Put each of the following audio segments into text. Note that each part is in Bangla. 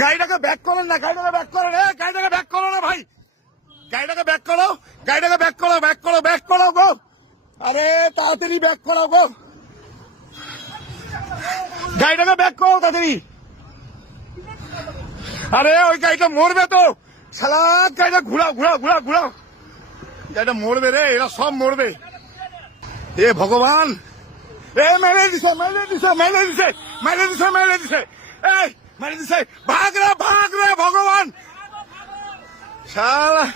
গাড়িটাকে ব্যাক করেন না, গাড়িটাকে ব্যাক করেন, গাড়িটাকে ব্যাক করো না ভাই, গাড়িটাকে ব্যাক করো, গাড়িটাকে ব্যাক করো, ব্যাক করো, ব্যাক করো গো, আরে তাড়াতাড়ি ব্যাক করো গো, গাড়িটাকে ব্যাক করো তাড়াতাড়ি। আরে ওই গাড়িটা মরবে তো, শালা গাড়িটা ঘুরাও ঘুরাও ঘুরাও ঘুরাও, গাড়িটা মরবে রে, এরা সব মরবে। এ ভগবান, এ মেরে দিছে মেরে দিছে মেরে দিছে মেরে দিছে মেরে দিছে, এই মেরে দিছে, ভাগ রে ভগবান, শালা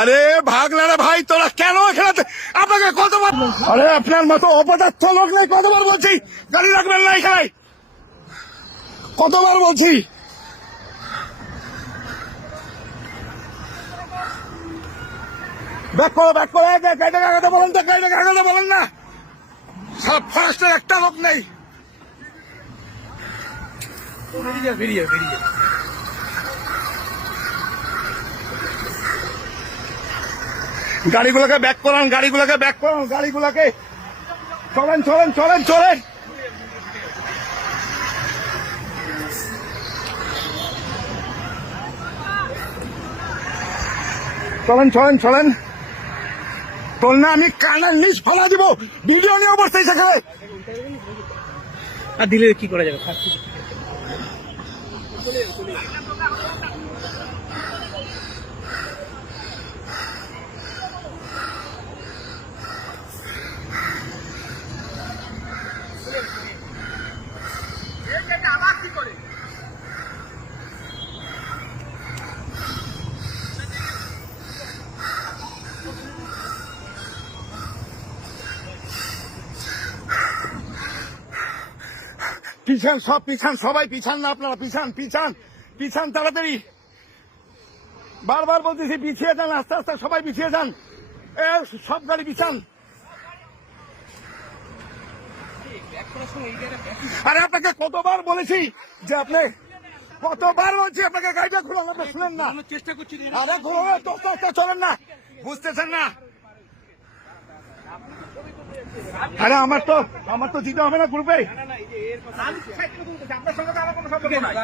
আরে ভাগ না রে ভাই, তোরা কেন এখানে, আপনাকে কতবার, আরে আপনার মতো অপদার্থ লোক নেই, কতবার বলছি গাড়ি রাখবেন না এখানে, কতবার বলছি। ব্যাক করো ব্যাক করো, গাড়িটাকে আগাতে বলেন তো, গাড়িটাকে আগাতে বলেন না, সব ফরেস্টের একটা লোক নেই। বেরিয়ে গাড়িগুলোকে ব্যাক করান, গাড়িগুলোকে ব্যাক করান, গাড়িগুলোকে, চলেন চলেন চলেন চলেন, চলেন চলেন চলেন, তোর না আমি কানের নিচ ফেলা দিব, ভিডিও নিয়ে অবস্থায় সেখানে, আর দিলে কি করা যাবে? পিছান, সব পিছান, সবাই পিছান না, আপনারা পিছান পিছান পিছান তাড়াতাড়ি, বারবার বলতেছি পিছিয়ে যান, আস্তে আস্তে সবাই পিছিয়ে যান, এ সব গাড়ি পিছান। আরে আপনাকে কতবার বলেছি যে আপনি, কতবার বলছি আপনাকে গাড়িটা খুলুন, আপনি শুনেন না, চেষ্টা করছি। আরে খুলুন, তো চলেন না, বুঝতেছেন না, আরে আমার তো দিতে হবে না গ্রুপে, আপনার সঙ্গে তো আমার কোনো সম্পর্ক নাই।